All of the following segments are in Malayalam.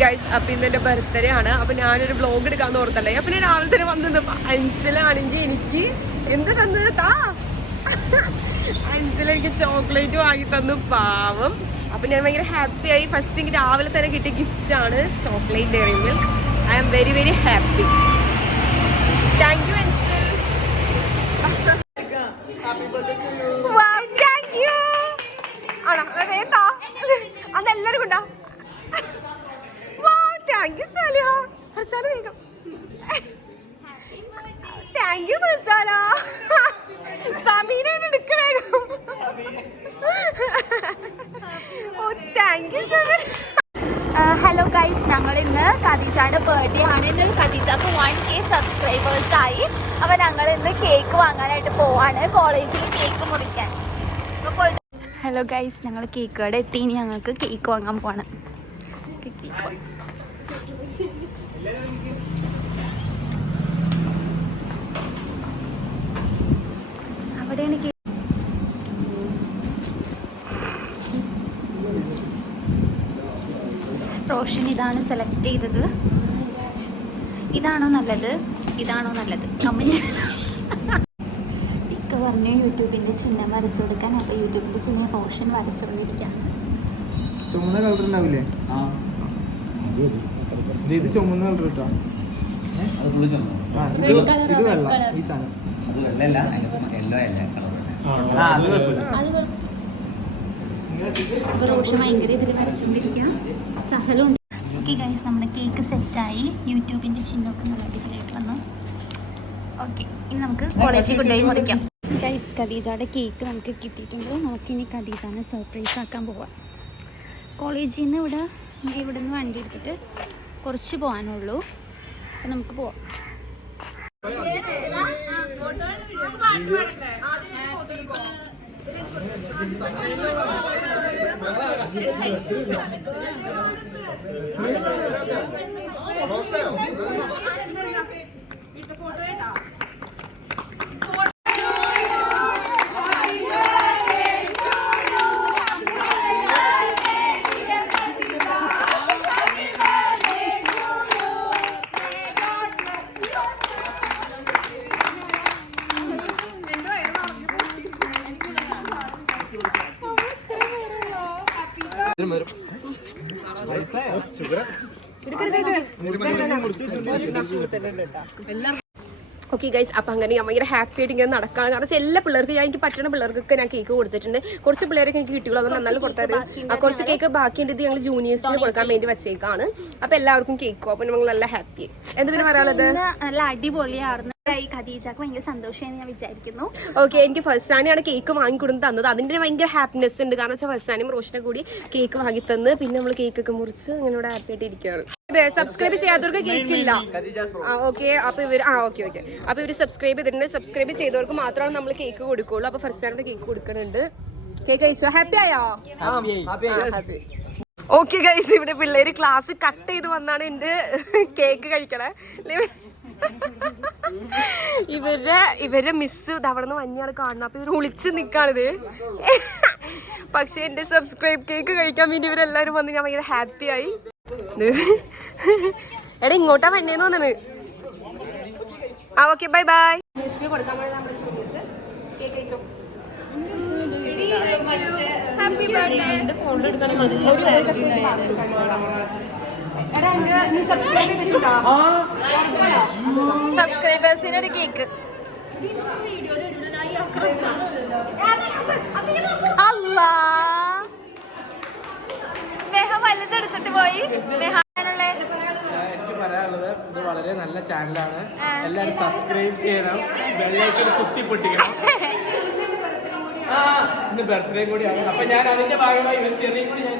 ഗൈസ്, അപ്പം ഇന്ന് എൻ്റെ ബർത്ത്ഡേ ആണ്. അപ്പം ഞാനൊരു വ്ളോഗ് എടുക്കാമെന്ന് ഓർത്തല്ലേ. അപ്പം ഞാൻ രാവിലെ തന്നെ വന്നിരുന്നപ്പോൾ അൻസിലാണെങ്കിൽ എനിക്ക് എന്ത് തന്നത് അൻസിൽ എനിക്ക് ചോക്ലേറ്റ് വാങ്ങി തന്നു, പാവം. അപ്പം ഞാൻ ഭയങ്കര ഹാപ്പി ആയി. ഫസ്റ്റ് എനിക്ക് രാവിലെ തന്നെ കിട്ടിയ ഗിഫ്റ്റാണ് chocolate Dairy Milk. I am very very happy. Thank you Ansil. Thank you. ആണോ വേണ്ട, അതെല്ലാവരും കൊണ്ടാ. Thank you, Saliha. Farsana വേഗം. Thank you, Farsana. സമീനേനെ എടുക്ക വേഗം. Oh, thank you, Samir. Hello guys, ഞങ്ങൾ ഇന്ന് ഖദീജയുടെ ബർത്ത്ഡേ ആണ്. ഇന്ന് ഖദീജക്ക് 1K സബ്സ്ക്രൈബേഴ്സ് ആയി. അപ്പോൾ ഞങ്ങൾ ഇന്ന് കേക്ക് വാങ്ങാനായിട്ട് പോവാണ്, കോളേജിൽ കേക്ക് മുറിക്കാൻ. ഹലോ ഗൈസ്, ഞങ്ങൾ കേക്ക് കട എത്തി. ഇനി ഞങ്ങൾക്ക് കേക്ക് വാങ്ങാൻ പോവാണ്. അവിടെയാണ് റോഷൻ ഇതാണ് സെലക്ട് ചെയ്തത്. ഇതാണോ നല്ലത്, ഇതാണോ നല്ലത്? കമൻറ്റ്. ഇക്ക പറഞ്ഞു യൂട്യൂബിൻ്റെ ചിഹ്നം വരച്ചു കൊടുക്കാൻ. അപ്പോൾ യൂട്യൂബിൻ്റെ ചിഹ്നം റോഷൻ വരച്ചുകൊണ്ടിരിക്കുകയാണ്. ചുമന്ന കളർ ഉണ്ടാവില്ലേ? ഇത് ചുമന്ന കളർ കേട്ടോ. ഇത് വെള്ള, ഈ സാധനം അപ്പോൾ റോഷൻ ഭയങ്കര ഇതിൽ വരച്ചുകൊണ്ടിരിക്കുക. സഹലുണ്ട്. ഓക്കെ ഗൈസ്, നമ്മുടെ കേക്ക് സെറ്റായി. യൂട്യൂബിൻ്റെ ചിഹ്നമൊക്കെ നല്ല അടിപൊളിയായിട്ട് വന്നു. ഓക്കെ, ഇനി നമുക്ക് കോളേജിൽ കൊണ്ടുപോയി മുറിക്കാം. ഗൈസ്, ഖദീജയുടെ കേക്ക് നമുക്ക് കിട്ടിയിട്ടുണ്ട്. നമുക്കിനി ഖദീജാനെ സർപ്രൈസ് ആക്കാൻ പോവാം. കോളേജിൽ നിന്ന് ഇവിടെ നിന്ന് വണ്ടി എടുത്തിട്ട് കുറച്ച് പോകാനുള്ളൂ. അപ്പം നമുക്ക് പോവാം. ഓക്കെ ഗൈസ്, അപ്പം അങ്ങനെ ഞാൻ ഭയങ്കര ഹാപ്പി ആയിട്ട് ഇങ്ങനെ നടക്കാണ്. കാരണം എല്ലാ പിള്ളേർക്ക് എനിക്ക് പറ്റുന്ന പിള്ളേർക്കൊക്കെ ഞാൻ കേക്ക് കൊടുത്തിട്ടുണ്ട്. കുറച്ച് പിള്ളേരൊക്കെ എനിക്ക് കിട്ടിയുള്ളൂ, അതുകൊണ്ട് എന്നാലും കൊടുത്തത്. കുറച്ച് കേക്ക് ബാക്കിൻ്റെ ഇത് ഞങ്ങൾ ജൂനിയേഴ്സിന് കൊടുക്കാൻ വേണ്ടി വെച്ചേക്കാണ്. അപ്പം എല്ലാവർക്കും കേക്കും. അപ്പം നമ്മൾ നല്ല ഹാപ്പി. എന്താ പിന്നെ പറയാനുള്ളത്? നല്ല അടിപൊളിയായിരുന്നു. ഖദീജക്ക് ഭയങ്കര സന്തോഷമായി ഞാൻ വിചാരിക്കുന്നു. ഓക്കെ, എനിക്ക് ഫസ്റ്റാനെയാണ് കേക്ക് വാങ്ങിക്കൊടുത്ത് തന്നത്. അതിൻ്റെ ഭയങ്കര ഹാപ്പിനെസ് ഉണ്ട്. കാരണം വെച്ചാൽ ഫസ്റ്റാനും റോഷനെ കൂടി കേക്ക് വാങ്ങി തന്ന് പിന്നെ നമ്മൾ കേക്കൊക്കെ മുറിച്ച് അങ്ങനെ ഇവിടെ ഹാപ്പി ആയിട്ട് ഇരിക്കുകയാണ്. സബ്സ്ക്രൈബ് ചെയ്യാത്തവർക്ക് കേക്ക് ഇല്ല. ഓക്കെ, അപ്പോൾ ഇവർ സബ്സ്ക്രൈബ് ചെയ്തിട്ടുണ്ട്. സബ്സ്ക്രൈബ് ചെയ്തവർക്ക് മാത്രമാണ് നമ്മൾ കേക്ക് കൊടുക്കുള്ളൂ. അപ്പോൾ ഫസ്റ്റാനോട് കേക്ക് കൊടുക്കുന്നുണ്ട്. കേക്ക് കഴിച്ചോ? ഹാപ്പി ആയോ? ഹാപ്പി. ഓക്കെ ഗൈസ്, ഇവിടെ പിള്ളേര് ക്ലാസ് കട്ട് ചെയ്ത് വന്നാണ് എൻ്റെ കേക്ക് കഴിക്കണേ. ഇവരുടെ മിസ് അവിടെ നിന്ന് മഞ്ഞാണ് കാണുന്നത്. അപ്പൊ ഇവർ ഒളിച്ച് നിക്കാണിത്. പക്ഷെ എന്റെ സബ്സ്ക്രൈബ് കേക്ക് കഴിക്കാൻ വേണ്ടി ഇവരെല്ലാരും വന്ന് ഞാൻ ഭയങ്കര ഹാപ്പി ആയി. എടാ ഇങ്ങോട്ടാ വന്നേന്ന് തോന്നണ്. Okay, bye bye. കൊടുക്കാൻ കേക്ക് കഴിച്ചോ. സബ്സ്ക്രൈബേഴ്സിനൊരു കേക്ക്. അല്ലാ, മെഹ വലുതെടുത്തിട്ട് പോയി. എനിക്ക് പറയാനുള്ളത്, ഇത് വളരെ നല്ല ചാനലാണ്. എല്ലാവരും സബ്സ്ക്രൈബ് ചെയ്യണം, ബെല്ലൈക്കൺ കുത്തി പൊട്ടിക്കണം. ഇന്ന് ബർത്ത്ഡേ കൂടിയാണ്. അപ്പൊ ഞാൻ അതിന്റെ ഭാഗമായി ഒരു ചെറിയ കൂടി ഞാൻ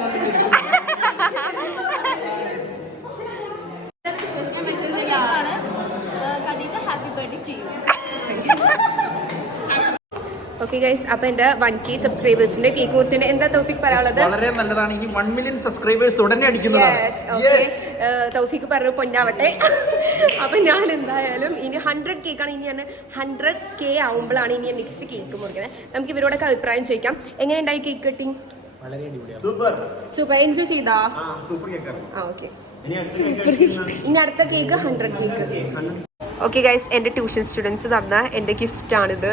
ഓക്കെ ഗൈസ്, അപ്പൊ എന്റെ 1K സബ്സ്ക്രൈബേഴ്സിന്റെ കേക്ക് മുറിച്ചിന്റെ എന്താ തൗഫീഖ് പറയാനുള്ളത്? വളരെ നല്ലതാണ്. ഇനി 1 മില്യൺ സബ്സ്ക്രൈബേഴ്സ് ഉടനെ അടിക്കുന്നതാണ്. തൗഫീഖ് പറഞ്ഞു പൊന്നാവട്ടെ. അപ്പൊ ഞാൻ എന്തായാലും ഇനി 100 കേക്കാണ്. ഇനി ഞാൻ 100K ആവുമ്പോഴാണ് ഇനി നെക്സ്റ്റ് കേക്ക് മുറിക്കുന്നത്. നമുക്ക് ഇവരോടൊക്കെ അഭിപ്രായം ചോദിക്കാം. എങ്ങനെയുണ്ടായി കേക്ക് കട്ടിങ്? സൂപ്പർ. എൻജോയ് ചെയ്താ? Super cake. ഓക്കെ. ഇനി അടുത്ത കേക്ക് 100 കേക്ക്. ഓക്കെ ഗൈസ്, എൻ്റെ ട്യൂഷൻ സ്റ്റുഡൻസ് തന്ന എൻ്റെ ഗിഫ്റ്റാണിത്.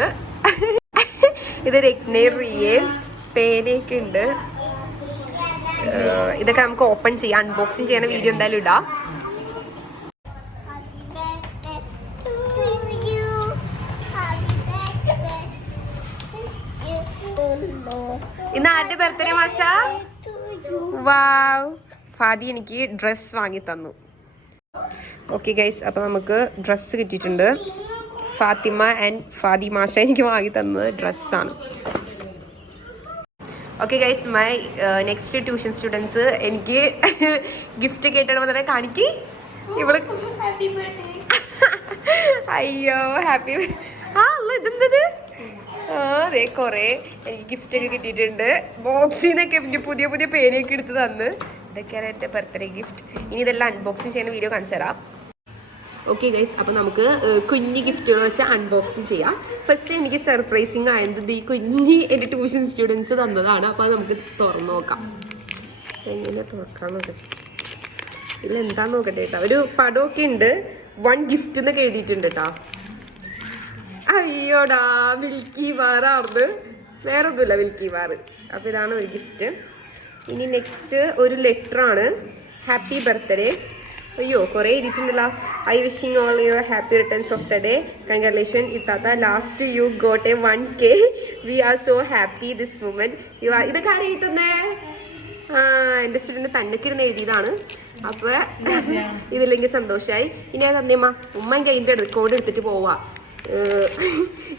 ഇത് രഗ്നെ റിയെ പേനയൊക്കെ ഉണ്ട്. ഇതൊക്കെ നമുക്ക് ഓപ്പൺ ചെയ്യാം, അൺബോക്സിങ് ചെയ്യുന്ന വീഡിയോ എന്തായാലും ഇടാം. ഇന്ന് ആരുടെ ബർത്ത്ഡേ മാഷ? വാവ്, ഫാദി എനിക്ക് ഡ്രസ് വാങ്ങി തന്നു. ഓക്കെ ഗൈസ്, അപ്പോൾ നമുക്ക് ഡ്രസ്സ് കിട്ടിയിട്ടുണ്ട്. ഫാത്തിമ ആൻഡ് ഫാദി മാഷ എനിക്ക് വാങ്ങി തന്നത് ഡ്രസ്സാണ്. Okay guys, my next tuition students എനിക്ക് ഗിഫ്റ്റ് കേട്ടിട്ട് തന്നെ കാണിക്കി. ഇവള് അയ്യോ ഹാപ്പി. ഇതെന്തത്? അതെ, കുറേ എനിക്ക് ഗിഫ്റ്റൊക്കെ കിട്ടിയിട്ടുണ്ട്. ബോക്സിൽ നിന്നൊക്കെ എനിക്ക് പുതിയ പുതിയ പേനയൊക്കെ എടുത്ത് തന്ന്. ഇതൊക്കെയാണ് എൻ്റെ ബർത്ത്ഡേ ഗിഫ്റ്റ്. ഇനി ഇതെല്ലാം അൺബോക്സിങ് ചെയ്യുന്ന വീഡിയോ കാണിച്ചു തരാം. ഓക്കെ ഗൈസ്, അപ്പോൾ നമുക്ക് കുഞ്ഞ് ഗിഫ്റ്റുകൾ വെച്ച് അൺബോക്സിങ് ചെയ്യാം. ഫസ്റ്റ് എനിക്ക് സർപ്രൈസിങ് ആയത് ഈ കുഞ്ഞ് എൻ്റെ ട്യൂഷൻ സ്റ്റുഡൻസ് തന്നതാണ്. അപ്പോൾ അത് നമുക്ക് തുറന്നു നോക്കാം. എങ്ങനെ തുറക്കാൻ നോക്കട്ടെ, ഇതിലെന്താന്ന് നോക്കട്ടെ കേട്ടോ. ഒരു പടമൊക്കെ ഉണ്ട്. 1 ഗിഫ്റ്റ് എന്നൊക്കെ എഴുതിയിട്ടുണ്ട് കേട്ടോ. അയ്യോടാ, മിൽക്കി ബാർ ആർന്ന്, വേറെ ഒന്നുമില്ല, മിൽക്കി ബാർ. അപ്പോൾ ഇതാണ് ഒരു ഗിഫ്റ്റ്. ഇനി നെക്സ്റ്റ് ഒരു ലെറ്ററാണ്. Happy birthday. അയ്യോ, കുറേ എഴുതിയിട്ടുണ്ടല്ലോ. I wishing all your happy returns of the day. Congratulation ഇത്താത്ത, last you got a 1K. We are so happy this moment. You are. ഇതൊക്കെ ആരും എഴുതുന്നേ? എൻ്റെ സ്റ്റുഡൻറ്റ് തന്നൊക്കെ ഇരുന്ന് എഴുതിയതാണ്. അപ്പോൾ ഇതില്ലെങ്കിൽ സന്തോഷമായി. ഇനി അത് തന്നെയമ്മ, ഉമ്മ എനിക്ക് അതിൻ്റെ റെക്കോർഡ് എടുത്തിട്ട് പോവാം.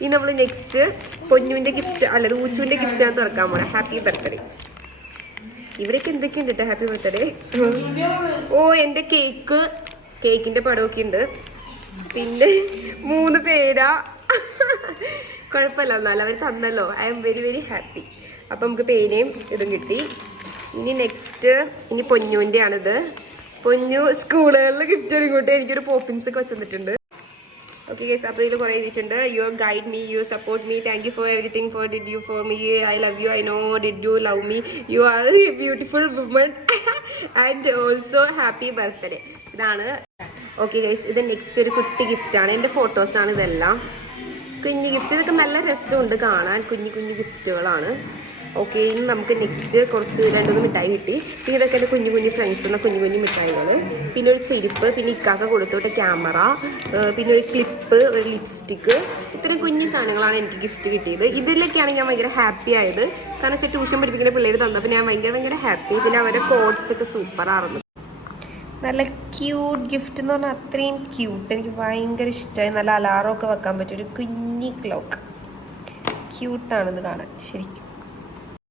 ഇനി നമ്മൾ നെക്സ്റ്റ് പൊന്നുവിൻ്റെ ഗിഫ്റ്റ്, അല്ല ഊച്ചുവിൻ്റെ ഗിഫ്റ്റ് ഞാൻ തുറക്കാൻ പോകാം. Happy birthday. ഇവിടേക്ക് എന്തൊക്കെയുണ്ട് കേട്ടോ. Happy birthday. ഓ, എൻ്റെ കേക്കിൻ്റെ പടമൊക്കെ ഉണ്ട്. പിന്നെ 3 പേരാ. കുഴപ്പമില്ല, എന്നാലും അവർ തന്നല്ലോ. I am very very happy. അപ്പം നമുക്ക് പേനയും ഇതും കിട്ടി. ഇനി നെക്സ്റ്റ് ഇനി പൊന്നുവിൻ്റെ ആണിത്. പൊന്നു സ്കൂളുകളിൽ ഗിഫ്റ്റ് ഇങ്ങോട്ട് എനിക്കൊരു പോപ്പിൻസ് ഒക്കെ വെച്ച് തന്നിട്ടുണ്ട്. ഓക്കെ ഗൈസ്, അപ്പോൾ ഇതിൽ കുറേ എഴുതിയിട്ടുണ്ട്. You guide me, you support me, thank you for everything, for did you for me, I love you, I know did you love me, you are a beautiful woman and also happy birthday. ഇതാണ്. ഓക്കെ ഗൈസ്, ഇത് നെക്സ്റ്റ് ഒരു കുട്ടി ഗിഫ്റ്റാണ്. എൻ്റെ ഫോട്ടോസാണ് ഇതെല്ലാം. കുഞ്ഞു ഗിഫ്റ്റ്. ഇതൊക്കെ നല്ല രസമുണ്ട് കാണാൻ. കുഞ്ഞു കുഞ്ഞു ഗിഫ്റ്റുകളാണ്. ഓക്കെ, ഇനി നമുക്ക് നെക്സ്റ്റ് കുറച്ച് 2-3 മിഠായി കിട്ടി. പിന്നെ ഇതൊക്കെ എൻ്റെ കുഞ്ഞു കുഞ്ഞു ഫ്രണ്ട്സുള്ള കുഞ്ഞു കുഞ്ഞു മിഠായികൾ. പിന്നെ ഒരു ചെരുപ്പ്, പിന്നെ ഇക്കാക്ക കൊടുത്തോട്ടെ ക്യാമറ, പിന്നെ ഒരു ക്ലിപ്പ്, ഒരു ലിപ്സ്റ്റിക്ക്. ഇത്രയും കുഞ്ഞു സാധനങ്ങളാണ് എനിക്ക് ഗിഫ്റ്റ് കിട്ടിയത്. ഇതിലൊക്കെയാണ് ഞാൻ ഭയങ്കര ഹാപ്പി ആയത്. കാരണം വെച്ചാൽ ട്യൂഷൻ പഠിപ്പിക്കുന്ന പിള്ളേർ തന്നപ്പോൾ ഞാൻ ഭയങ്കര ഹാപ്പി. പിന്നെ അവരുടെ കോഡ്സ് ഒക്കെ സൂപ്പറായിരുന്നു. നല്ല ക്യൂട്ട് ഗിഫ്റ്റ് എന്ന് പറഞ്ഞാൽ അത്രയും ക്യൂട്ട്. എനിക്ക് ഭയങ്കര ഇഷ്ടമായി. നല്ല അലാറമൊക്കെ വെക്കാൻ പറ്റിയ ഒരു കുഞ്ഞി ക്ലോക്ക്. ക്യൂട്ടാണിത് കാണാൻ ശരിക്കും.